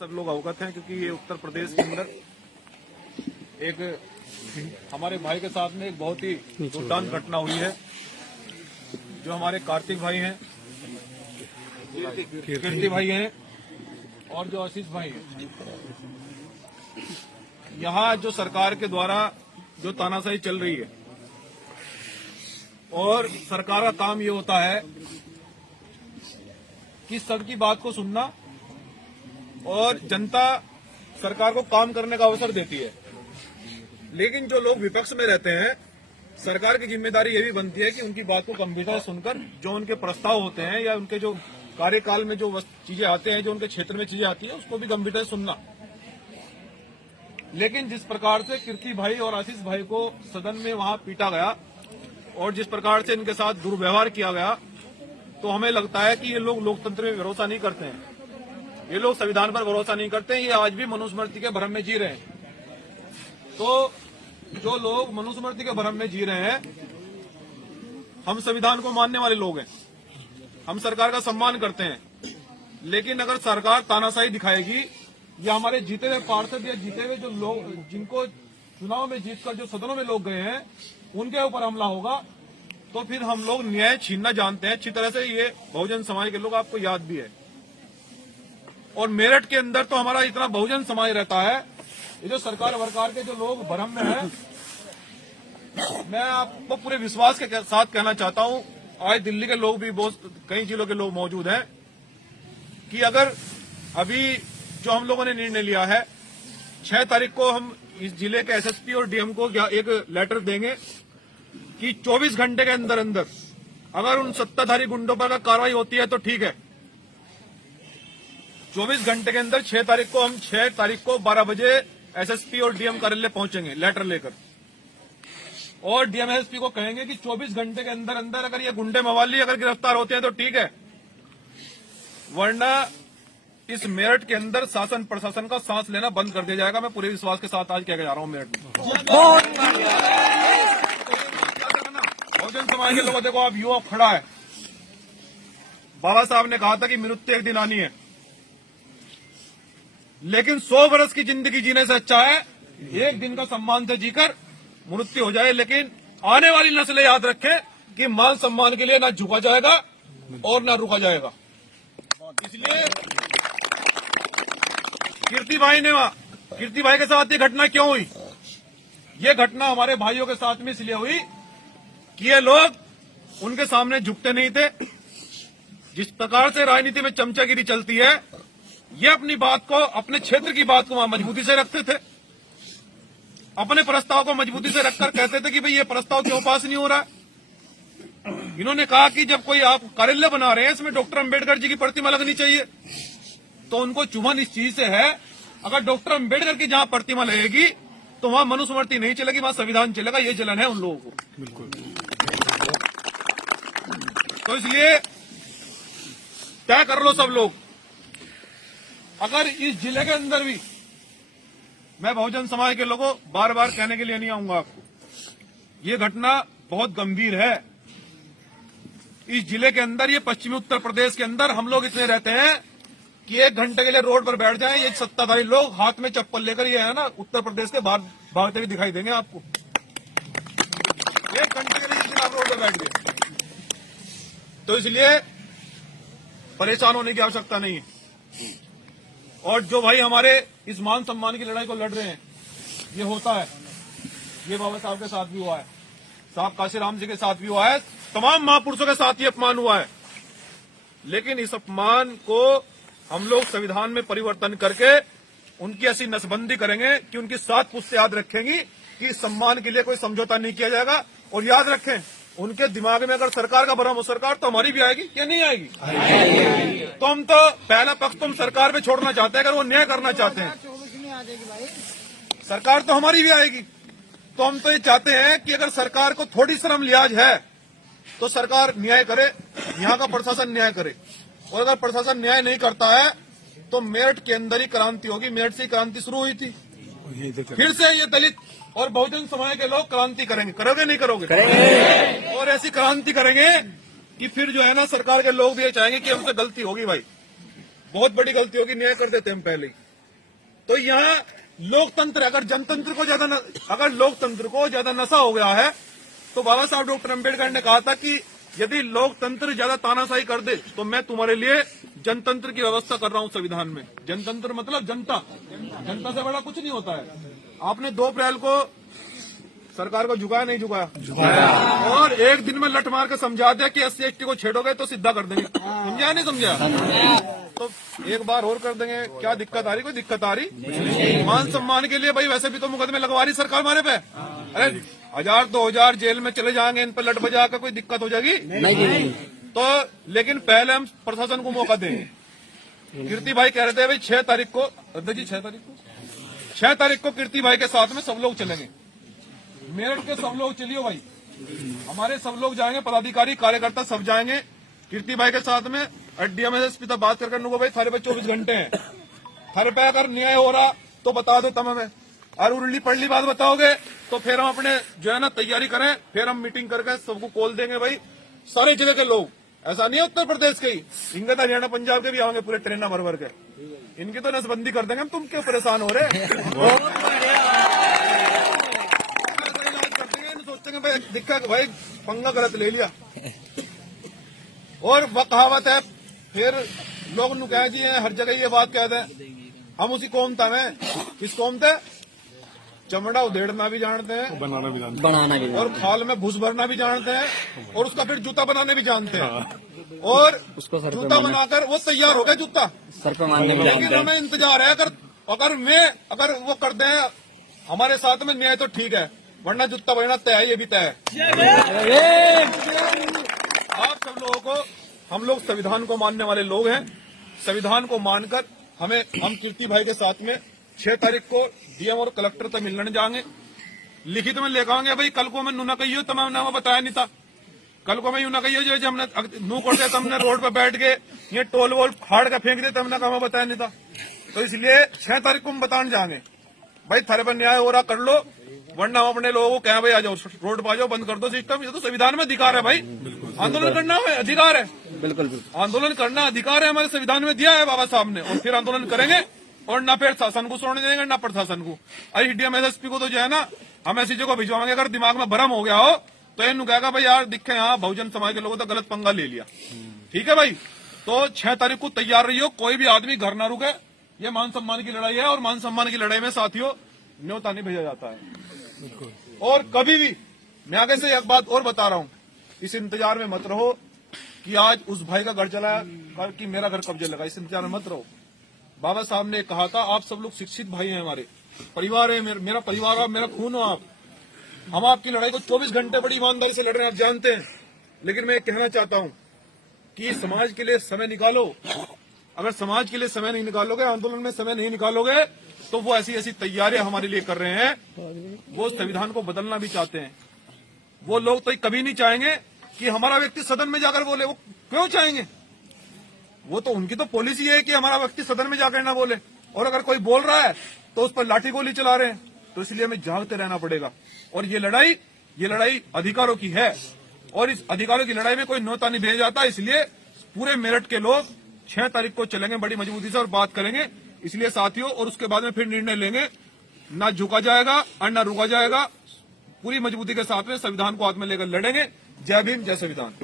सब लोग अवगत हैं क्योंकि ये उत्तर प्रदेश के अंदर एक हमारे भाई के साथ में एक बहुत ही दुर्दांत घटना हुई है। जो हमारे कार्तिक भाई हैं, कीर्ति भाई हैं और जो आशीष भाई हैं, यहाँ जो सरकार के द्वारा जो तानाशाही चल रही है और सरकार का काम ये होता है कि सबकी बात को सुनना और जनता सरकार को काम करने का अवसर देती है। लेकिन जो लोग विपक्ष में रहते हैं, सरकार की जिम्मेदारी ये भी बनती है कि उनकी बात को गंभीरता से सुनकर जो उनके प्रस्ताव होते हैं या उनके जो कार्यकाल में जो चीजें आते हैं, जो उनके क्षेत्र में चीजें आती है, उसको भी गंभीरता से सुनना। लेकिन जिस प्रकार से कीर्ति भाई और आशीष भाई को सदन में वहां पीटा गया और जिस प्रकार से इनके साथ दुर्व्यवहार किया गया, तो हमें लगता है कि ये लोग लोकतंत्र में भरोसा नहीं करते हैं, ये लोग संविधान पर भरोसा नहीं करते हैं। ये आज भी मनुस्मृति के भ्रम में जी रहे हैं। तो जो लोग मनुस्मृति के भ्रम में जी रहे हैं, हम संविधान को मानने वाले लोग हैं, हम सरकार का सम्मान करते हैं। लेकिन अगर सरकार तानाशाही दिखाएगी या हमारे जीते हुए पार्षद या जीते हुए जो लोग जिनको चुनाव में जीतकर जो सदनों में लोग गए हैं, उनके ऊपर हमला होगा, तो फिर हम लोग न्याय छीनना जानते हैं अच्छी तरह से। ये बहुजन समाज के लोग, आपको याद भी है। और मेरठ के अंदर तो हमारा इतना बहुजन समाज रहता है। ये जो सरकार वरकार के जो लोग भ्रम में हैं, मैं आपको पूरे विश्वास के साथ कहना चाहता हूं, आज दिल्ली के लोग भी बहुत कई जिलों के लोग मौजूद हैं, कि अगर अभी जो हम लोगों ने निर्णय लिया है, 6 तारीख को हम इस जिले के एसएसपी और डीएम को एक लेटर देंगे कि 24 घंटे के अंदर अंदर अगर उन सत्ताधारी गुंडों पर कार्रवाई होती है तो ठीक है। 24 घंटे के अंदर 6 तारीख को हम 6 तारीख को 12 बजे एसएसपी और डीएम कार्यालय पहुंचेंगे लेटर लेकर, और डीएम एसएसपी को कहेंगे कि 24 घंटे के अंदर अंदर अगर ये गुंडे मवाली अगर गिरफ्तार होते हैं तो ठीक है, वरना इस मेरठ के अंदर शासन प्रशासन का सांस लेना बंद कर दिया जाएगा। मैं पूरे विश्वास के साथ आज कह जा रहा हूं मेरठ में। बहुजन समाज के लोगों, देखो आप युवा खड़ा है, बाबा साहब ने कहा था कि मृत्यु एक दिन आनी है, लेकिन 100 वर्ष की जिंदगी जीने से अच्छा है एक दिन का सम्मान से जीकर मृत्यु हो जाए। लेकिन आने वाली नस्लें याद रखें कि मान सम्मान के लिए ना झुका जाएगा और ना रुका जाएगा। इसलिए कीर्ति भाई के साथ ये घटना क्यों हुई? ये घटना हमारे भाइयों के साथ में इसलिए हुई कि ये लोग उनके सामने झुकते नहीं थे। जिस प्रकार से राजनीति में चमचागिरी चलती है, ये अपनी बात को, अपने क्षेत्र की बात को वहां मजबूती से रखते थे, अपने प्रस्ताव को मजबूती से रखकर कहते थे कि भाई ये प्रस्ताव क्यों पास नहीं हो रहा है। इन्होंने कहा कि जब कोई आप कार्यालय बना रहे हैं, इसमें डॉक्टर अंबेडकर जी की प्रतिमा लगनी चाहिए, तो उनको चुभन इस चीज से है, अगर डॉक्टर अंबेडकर की जहां प्रतिमा लगेगी तो वहां मनुस्मृति नहीं चलेगी, वहां संविधान चलेगा। ये जलन है उन लोगों को। बिल्कुल। तो इसलिए तय कर लो सब लोग, अगर इस जिले के अंदर भी, मैं बहुजन समाज के लोगों बार बार कहने के लिए नहीं आऊंगा आपको, ये घटना बहुत गंभीर है। इस जिले के अंदर, ये पश्चिमी उत्तर प्रदेश के अंदर हम लोग इतने रहते हैं कि 1 घंटे के लिए रोड पर बैठ जाएं, ये सत्ताधारी लोग हाथ में चप्पल लेकर, ये है ना, उत्तर प्रदेश के बाहर भागते हुए दिखाई देंगे आपको। 1 घंटे के लिए जिस दिन आप रोड पर बैठ गए, तो इसलिए परेशान होने की आवश्यकता नहीं है। और जो भाई हमारे इस मान सम्मान की लड़ाई को लड़ रहे हैं, ये होता है, ये बाबा साहब के साथ भी हुआ है, साहब काशीराम जी के साथ भी हुआ है, तमाम महापुरुषों के साथ ये अपमान हुआ है। लेकिन इस अपमान को हम लोग संविधान में परिवर्तन करके उनकी ऐसी नसबंदी करेंगे कि उनकी 7 पुश्तें याद रखेंगी कि सम्मान के लिए कोई समझौता नहीं किया जाएगा। और याद रखें, उनके दिमाग में अगर सरकार का भ्रम हो, सरकार तो हमारी भी आएगी या नहीं आएगी? तो हम तो पहला पक्ष तुम सरकार पे छोड़ना चाहते हैं, अगर वो न्याय करना चाहते हैं, सरकार तो हमारी भी आएगी। तो हम तो ये चाहते हैं कि अगर सरकार को थोड़ी शर्म लिहाज है तो सरकार न्याय करे, यहाँ का प्रशासन न्याय करे। और अगर प्रशासन न्याय नहीं करता है तो मेरठ के अंदर ही क्रांति होगी। मेरठ से क्रांति शुरू हुई थी, फिर से ये दलित और बहुजन समाज के लोग क्रांति करेंगे। करोगे नहीं करोगे? करेंगे। और ऐसी क्रांति करेंगे कि फिर जो है ना, सरकार के लोग भी ये चाहेंगे कि हमसे गलती होगी भाई, बहुत बड़ी गलती होगी, न्याय कर देते हम पहले ही। तो यहाँ लोकतंत्र, अगर जनतंत्र को ज्यादा, अगर लोकतंत्र को ज्यादा नशा हो गया है, तो बाबा साहब डॉक्टर अम्बेडकर ने कहा था कि यदि लोकतंत्र ज्यादा तानाशाही कर दे तो मैं तुम्हारे लिए जनतंत्र की व्यवस्था कर रहा हूं संविधान में। जनतंत्र मतलब जनता, जनता से बड़ा कुछ नहीं होता है। आपने 2 अप्रैल को सरकार को झुकाया, नहीं झुकाया, और एक दिन में लठ मार के समझा दिया कि SC/ST को छेड़ोगे तो सीधा कर देंगे। समझा नहीं समझा? तो एक बार और कर देंगे। क्या दिक्कत आ रही? कोई दिक्कत आ रही? मान सम्मान के लिए भाई वैसे भी तो मुकदमे लगवा रही सरकार हमारे पे। अरे 1000-2000 जेल में चले जाएंगे, इन पर लठ बजा कर कोई दिक्कत हो जाएगी? नहीं। तो लेकिन पहले हम प्रशासन को मौका देंगे। कीर्ति भाई कह रहे थे भाई 6 तारीख को, अध्यक्ष जी 6 तारीख को कीर्ति भाई के साथ में सब लोग चलेंगे। मेरठ के सब लोग चलियो भाई, हमारे सब लोग जाएंगे, पदाधिकारी कार्यकर्ता सब जाएंगे कीर्ति भाई के साथ में। DMSP तक बात करके भाई थारे पे 24 घंटे हैं, थारे पे अगर न्याय हो रहा तो बता दो तब हमें, और उल्ली पड़ली बात बताओगे तो फिर हम अपने जो है ना तैयारी करें, फिर हम मीटिंग करके सबको कॉल देंगे भाई। सारे जगह के लोग, ऐसा नहीं है उत्तर प्रदेश के ही, इनके तो हरियाणा पंजाब के भी आएंगे पूरे ट्रेन भर भर के, इनकी तो नसबंदी कर देंगे हम। तुम क्यों परेशान हो रहे? सोचते भाई दिक्कत, भाई पंगा गलत ले लिया। और वह कहावत है, फिर लोग नु कह जी हर जगह ये बात कहते हैं, हम उसी कौम था में, किस कौम थे? चमड़ा उधेड़ना भी जानते हैं, बनाना भी, और खाल में भूस भरना भी जानते हैं, और उसका फिर जूता बनाने भी जानते हैं। और उसको जूता बनाकर वो तैयार हो गया जूता सर पे मारने में। लेकिन हमें इंतजार है, अगर वो कर दे हमारे साथ में न्याय तो ठीक है, वरना जूता बनना तय है, ये भी तय है। आप सब लोगों को, हम लोग संविधान को मानने वाले लोग हैं, संविधान को मानकर हम कीर्ति भाई के साथ में 6 तारीख को DM और कलेक्टर तक मिलने जाएंगे। लिखित में लेकर आएंगे भाई। कल को मैं नू ना कहियो तो मैं बताया नहीं था, कल को मैं यूं ना कहियो जो हमने नू करते तो हमने रोड पर बैठ के ये टोल वोल फाड़ के फेंक दिए, हमने कहा बताया नहीं था। तो इसलिए 6 तारीख को हम बताने जाएंगे भाई, थारे पर न्याय हो रहा कर लो, वरना हम अपने लोगों को कहें भाई आ जाओ रोड पर आ जाओ, बंद कर दो सिस्टम। ये तो संविधान में अधिकार है भाई, आंदोलन करना अधिकार है, बिल्कुल आंदोलन करना अधिकार है, हमारे संविधान में दिया है बाबा साहब ने। और फिर आंदोलन करेंगे, और ना फिर शासन को छोड़ने देंगे ना प्रशासन को। अरे DMSP को तो जो है ना हम ऐसी जगह भिजवाएंगे, अगर दिमाग में भ्रम हो गया हो तो इन कहेगा भाई यार दिखे यहाँ बहुजन समाज के लोगों तो गलत पंगा ले लिया। ठीक है भाई, तो 6 तारीख को तैयार रहियो, कोई भी आदमी घर ना रुके। ये मान सम्मान की लड़ाई है, और मान सम्मान की लड़ाई में साथियों न्योता नहीं भेजा जाता है। और कभी भी मैं आगे से एक बात और बता रहा हूँ, इस इंतजार में मत रहो कि आज उस भाई का घर चला कि मेरा घर कब्जे लगा, इस इंतजार में मत रहो। बाबा साहब ने कहा था आप सब लोग शिक्षित भाई हैं, हमारे परिवार है, मेरा परिवार आप, मेरा खून हो आप। हम आपकी लड़ाई को 24 घंटे बड़ी ईमानदारी से लड़ रहे हैं, आप जानते हैं। लेकिन मैं कहना चाहता हूं कि समाज के लिए समय निकालो। अगर समाज के लिए समय नहीं निकालोगे, आंदोलन में समय नहीं निकालोगे, तो वो ऐसी ऐसी तैयारियां हमारे लिए कर रहे हैं। वो संविधान को बदलना भी चाहते हैं। वो लोग तो कभी नहीं चाहेंगे कि हमारा व्यक्ति सदन में जाकर बोले। वो क्यों चाहेंगे? वो तो उनकी तो पॉलिसी है कि हमारा व्यक्ति सदन में जाकर ना बोले, और अगर कोई बोल रहा है तो उस पर लाठी गोली चला रहे हैं। तो इसलिए हमें जागते रहना पड़ेगा। और ये लड़ाई अधिकारों की है, और इस अधिकारों की लड़ाई में कोई न्योता नहीं भेजा जाता। इसलिए पूरे मेरठ के लोग 6 तारीख को चलेंगे बड़ी मजबूती से और बात करेंगे। इसलिए साथियों, और उसके बाद में फिर निर्णय लेंगे, ना झुका जाएगा और ना रुका जाएगा। पूरी मजबूती के साथ में संविधान को हाथ में लेकर लड़ेंगे। जय भीम, जय संविधान।